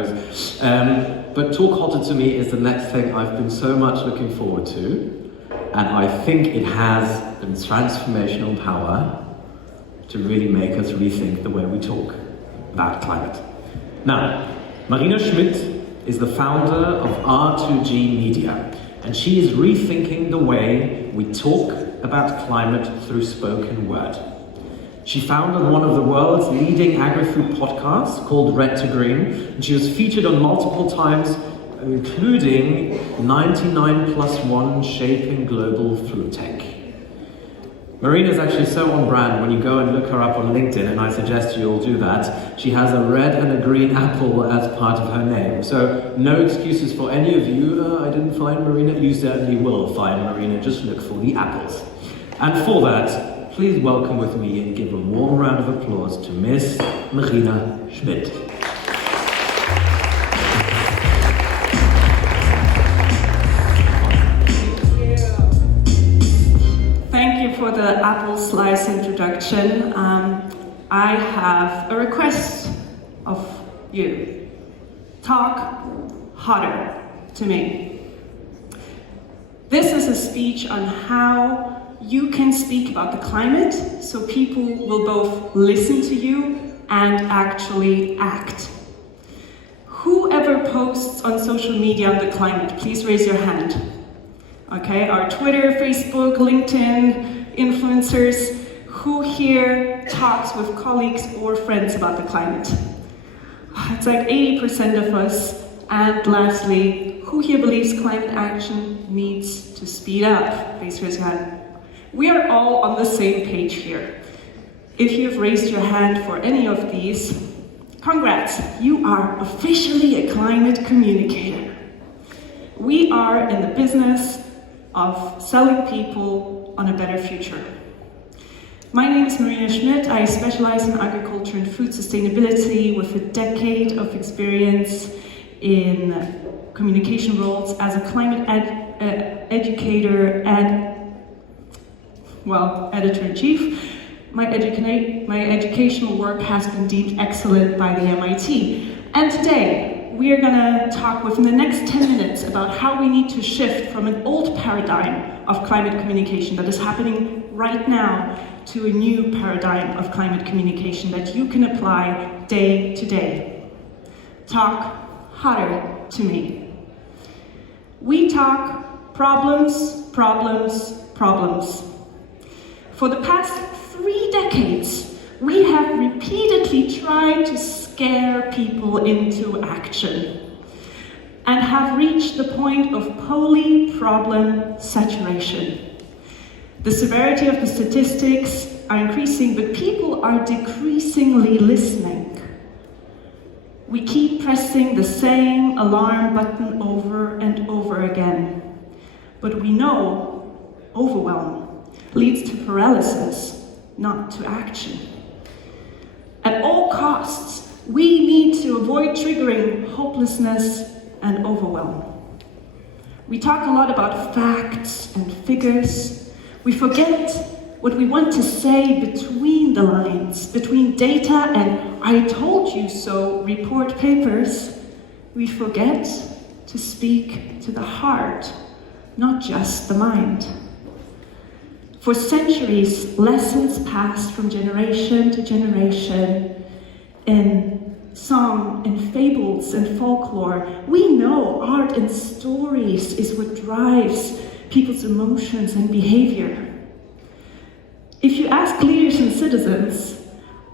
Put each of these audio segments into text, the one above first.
knows. But Talk Hotter to me is the next thing I've been so much looking forward to, and I think it has a transformational power to really make us rethink the way we talk about climate. Now, Marina Schmidt is the founder of R2G Media, and she is rethinking the way we talk about climate through spoken word. She founded one of the world's leading agri-food podcasts called Red to Green, and she was featured on multiple times, including 99+1 Shaping Global Food Tech. Marina is actually so on brand. When you go and look her up on LinkedIn, and I suggest you all do that, she has a red and a green apple as part of her name. So no excuses for any of you, I didn't find Marina. You certainly will find Marina, just look for the apples. And for that, please welcome with me and give a warm round of applause to Miss Marina Schmidt. For the apple slice introduction, I have a request of you. Talk hotter to me. This is a speech on how you can speak about the climate so people will both listen to you and actually act. Whoever posts on social media on the climate, please raise your hand. Okay, our Twitter, Facebook, LinkedIn, influencers, who here talks with colleagues or friends about the climate? It's like 80% of us. And lastly, who here believes climate action needs to speed up? Please raise your hand. We are all on the same page here. If you've raised your hand for any of these, congrats, you are officially a climate communicator. We are in the business of selling people on a better future. My name is Marina Schmidt. I specialize in agriculture and food sustainability with a decade of experience in communication roles as a climate educator and, well, editor-in-chief. My educational work has been deemed excellent by the MIT. And today, we are going to talk within the next 10 minutes about how we need to shift from an old paradigm of climate communication that is happening right now to a new paradigm of climate communication that you can apply day to day. Talk hotter to me. We talk problems, problems, problems. For the past 3 decades, we have repeatedly tried to scare people into action and have reached the point of poly-problem saturation. The severity of the statistics are increasing, but people are decreasingly listening. We keep pressing the same alarm button over and over again, but we know overwhelm leads to paralysis, not to action. At all costs, we need to avoid triggering hopelessness and overwhelm. We talk a lot about facts and figures. We forget what we want to say between the lines, between data and I told you so report papers. We forget to speak to the heart, not just the mind. For centuries, lessons passed from generation to generation in song and fables and folklore. We know art and stories is what drives people's emotions and behavior. If you ask leaders and citizens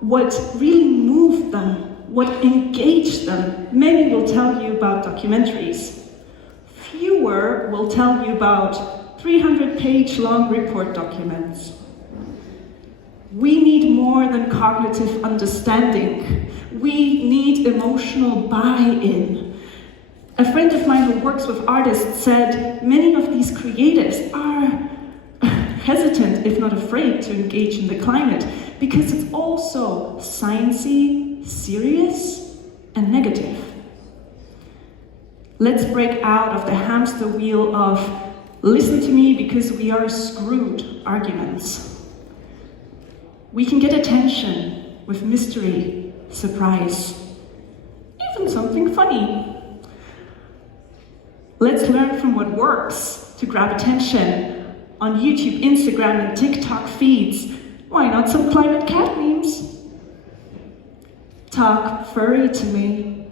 what really moved them, what engaged them, many will tell you about documentaries. Fewer will tell you about 300-page long report documents. We need more than cognitive understanding. We need emotional buy-in. A friend of mine who works with artists said many of these creatives are hesitant, if not afraid, to engage in the climate because it's also sciencey, serious, and negative. Let's break out of the hamster wheel of listen to me because we are screwed arguments. We can get attention with mystery, surprise, even something funny. funny. Let's learn from what works to grab attention on YouTube, Instagram, and TikTok feeds. Why not some climate cat memes? Talk furry to me.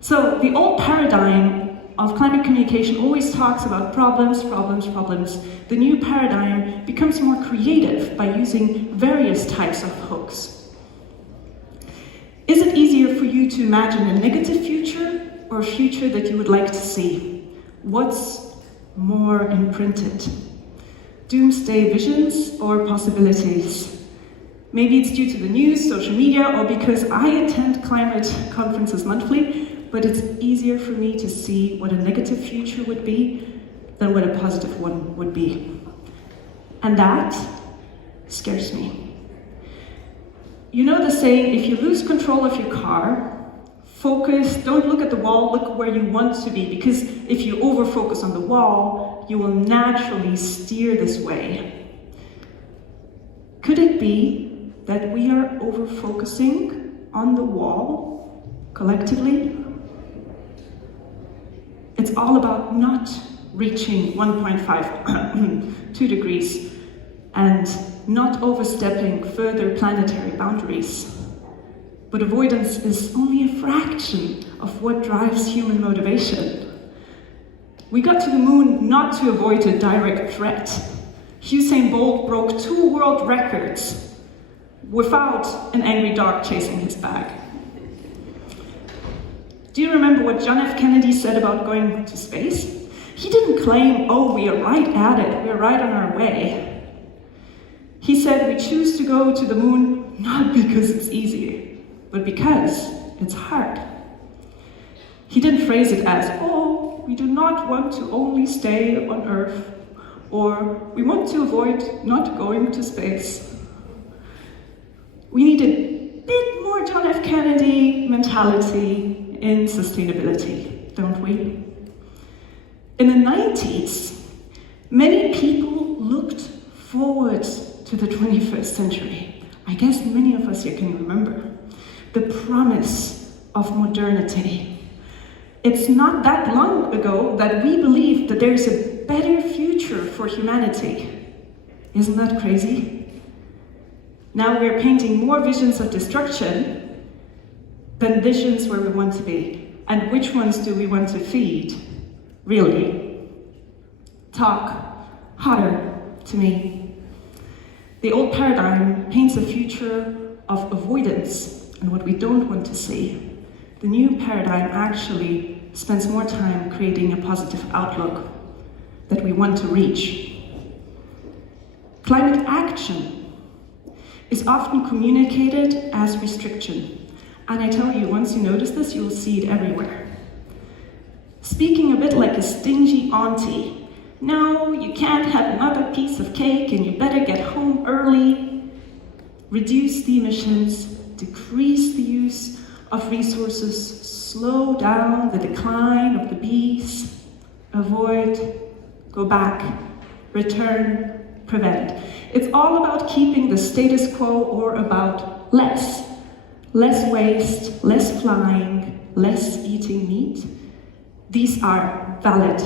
So the old paradigm of climate communication always talks about problems, problems, problems. The new paradigm becomes more creative by using various types of hooks. Is it easier for you to imagine a negative future or a future that you would like to see? What's more imprinted? Doomsday visions or possibilities? Maybe it's due to the news, social media, or because I attend climate conferences monthly, but it's easier for me to see what a negative future would be than what a positive one would be. And that scares me. You know the saying, if you lose control of your car, focus, don't look at the wall, look where you want to be, because if you over-focus on the wall, you will naturally steer this way. Could it be that we are over-focusing on the wall collectively? It's all about not reaching 1.5, 2 degrees, and not overstepping further planetary boundaries. But avoidance is only a fraction of what drives human motivation. We got to the moon not to avoid a direct threat. Usain Bolt broke 2 world records without an angry dog chasing his bag. Do you remember what John F. Kennedy said about going to space? He didn't claim, oh, we are right at it, we're right on our way. He said we choose to go to the moon not because it's easy, but because it's hard. He didn't phrase it as, oh, we do not want to only stay on Earth, or we want to avoid not going to space. We need a bit more John F. Kennedy mentality in sustainability, don't we? In the 90s, many people looked forward to the 21st century. I guess many of us here can remember the promise of modernity. It's not that long ago that we believed that there's a better future for humanity. Isn't that crazy? Now we're painting more visions of destruction than visions where we want to be. And which ones do we want to feed? Really? Talk harder to me. The old paradigm paints a future of avoidance and what we don't want to see. The new paradigm actually spends more time creating a positive outlook that we want to reach. Climate action is often communicated as restriction. And I tell you, once you notice this, you'll see it everywhere. Speaking a bit like a stingy auntie. No, you can't have another piece of cake and you better get home early. Reduce the emissions, decrease the use of resources, slow down the decline of the bees, avoid, go back, return, prevent. It's all about keeping the status quo or about less. Less waste, less flying, less eating meat. These are valid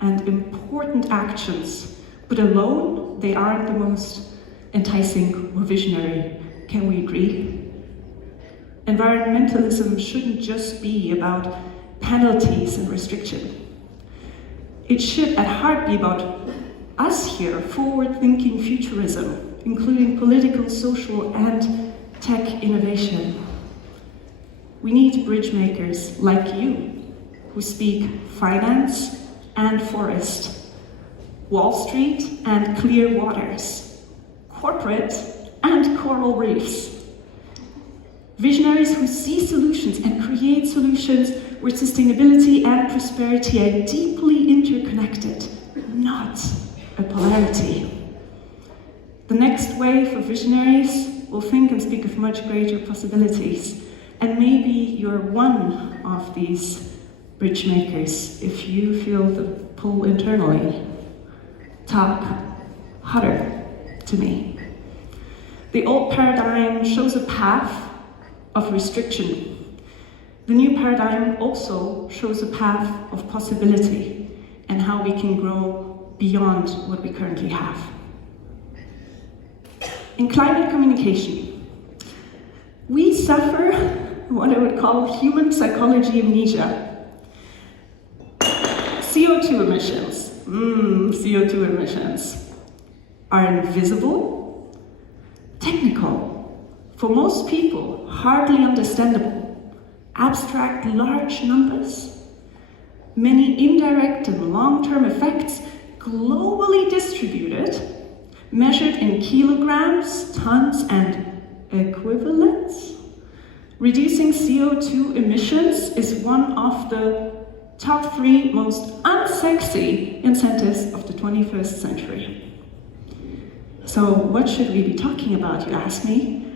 and important actions, but alone they aren't the most enticing or visionary. Can we agree? Environmentalism shouldn't just be about penalties and restriction. It should at heart be about us here, forward-thinking futurism, including political, social, and tech innovation. We need bridge makers like you, who speak finance and forest, Wall Street and clear waters, corporate and coral reefs. Visionaries who see solutions and create solutions where sustainability and prosperity are deeply interconnected, not a polarity. The next wave of visionaries will think and speak of much greater possibilities. And maybe you're one of these bridge makers if you feel the pull internally. Talk harder to me. The old paradigm shows a path of restriction. The new paradigm also shows a path of possibility and how we can grow beyond what we currently have. In climate communication, we suffer what I would call human psychology amnesia. CO2 emissions, CO2 emissions are invisible, technical, for most people hardly understandable, abstract large numbers, many indirect and long-term effects globally distributed, measured in kilograms, tons, and equivalents. Reducing CO2 emissions is one of the top 3 most unsexy incentives of the 21st century. So what should we be talking about, you ask me?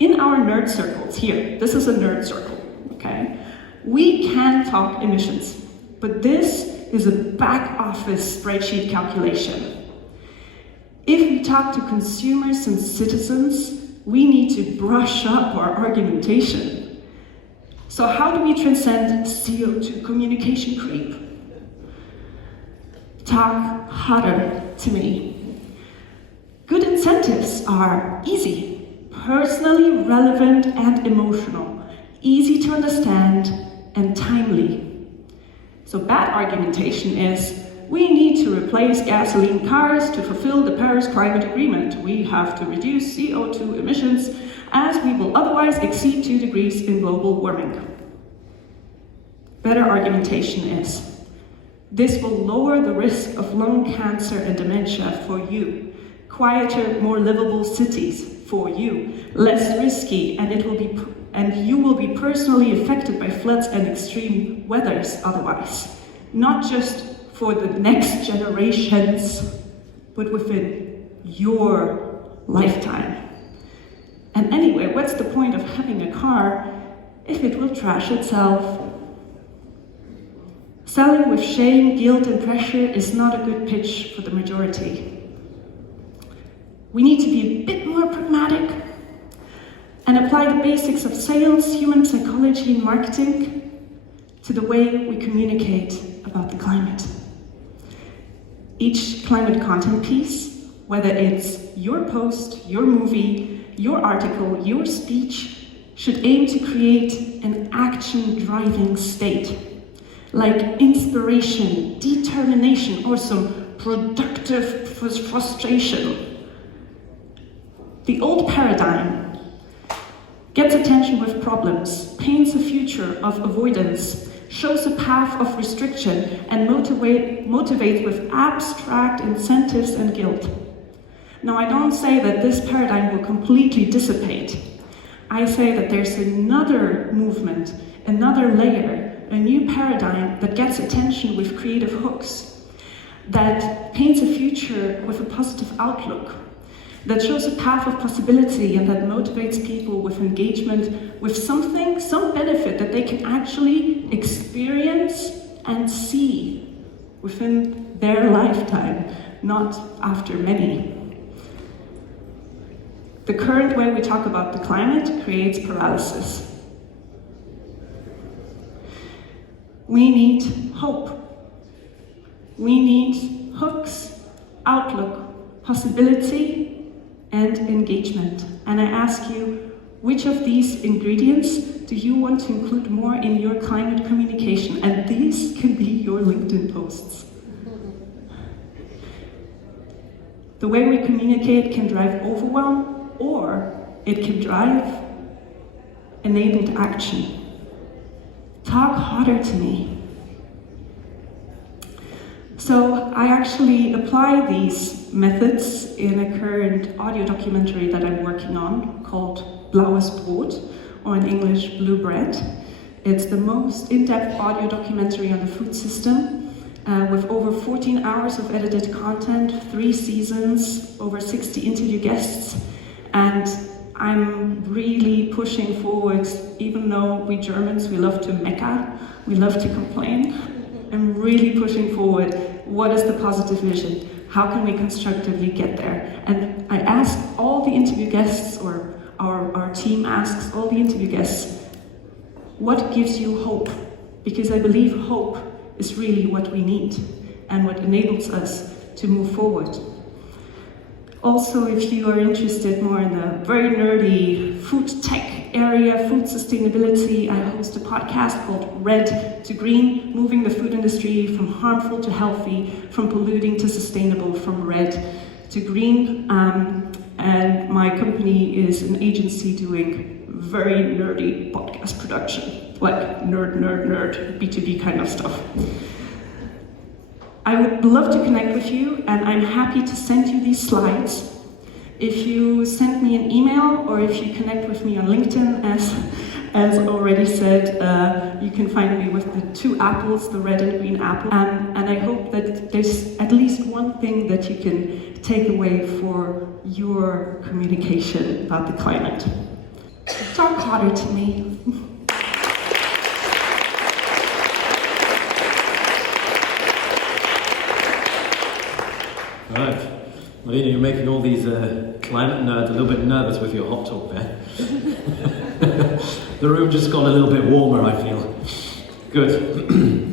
In our nerd circles here, this is a nerd circle, okay? We can talk emissions, but this is a back office spreadsheet calculation. If we talk to consumers and citizens, we need to brush up our argumentation. So how do we transcend CO2 communication creep? Talk hotter to me. Good incentives are easy, personally relevant and emotional, easy to understand and timely. So bad argumentation is, we need to replace gasoline cars to fulfill the Paris Climate Agreement. We have to reduce CO2 emissions as we will otherwise exceed 2 degrees in global warming. Better argumentation is, this will lower the risk of lung cancer and dementia for you, quieter, more livable cities for you, less risky, and you will be personally affected by floods and extreme weathers otherwise, not just for the next generations, but within your lifetime. And anyway, what's the point of having a car if it will trash itself? Selling with shame, guilt, and pressure is not a good pitch for the majority. We need to be a bit more pragmatic and apply the basics of sales, human psychology, and marketing to the way we communicate about the climate. Each climate content piece, whether it's your post, your movie, your article, your speech, should aim to create an action-driving state, like inspiration, determination, or some productive frustration. The old paradigm gets attention with problems, paints a future of avoidance, shows a path of restriction, and motivates with abstract incentives and guilt. Now, I don't say that this paradigm will completely dissipate. I say that there's another movement, another layer, a new paradigm that gets attention with creative hooks, that paints a future with a positive outlook, that shows a path of possibility and that motivates people with engagement, with something, some benefit that they can actually experience and see within their lifetime, not after many. The current way we talk about the climate creates paralysis. We need hope. We need hooks, outlook, possibility, and engagement. And I ask you, which of these ingredients do you want to include more in your climate communication? And these can be your LinkedIn posts. The way we communicate can drive overwhelm, or it can drive enabled action. Talk harder to me. So I actually apply these methods in a current audio documentary that I'm working on called Blaues Brot, or in English, Blue Bread. It's the most in-depth audio documentary on the food system, with over 14 hours of edited content, 3 seasons, over 60 interview guests, and I'm really pushing forward, even though we Germans, we love to mecker, we love to complain. I'm really pushing forward, what is the positive vision? How can we constructively get there? And I asked all the interview guests, or our team asks all the interview guests, what gives you hope? Because I believe hope is really what we need and what enables us to move forward. Also, if you are interested more in the very nerdy food tech area, food sustainability, I host a podcast called Red to Green, moving the food industry from harmful to healthy, from polluting to sustainable, from red to green. And my company is an agency doing very nerdy podcast production, like nerd, B2B kind of stuff. I would love to connect with you, and I'm happy to send you these slides. If you send me an email or if you connect with me on LinkedIn, as already said, you can find me with the 2 apples, the red and green apple. And I hope that there's at least one thing that you can take away for your communication about the climate. Talk harder to me. Right. Marina, you're making all these climate nerds a little bit nervous with your hot talk there. The room just got a little bit warmer, I feel. Good.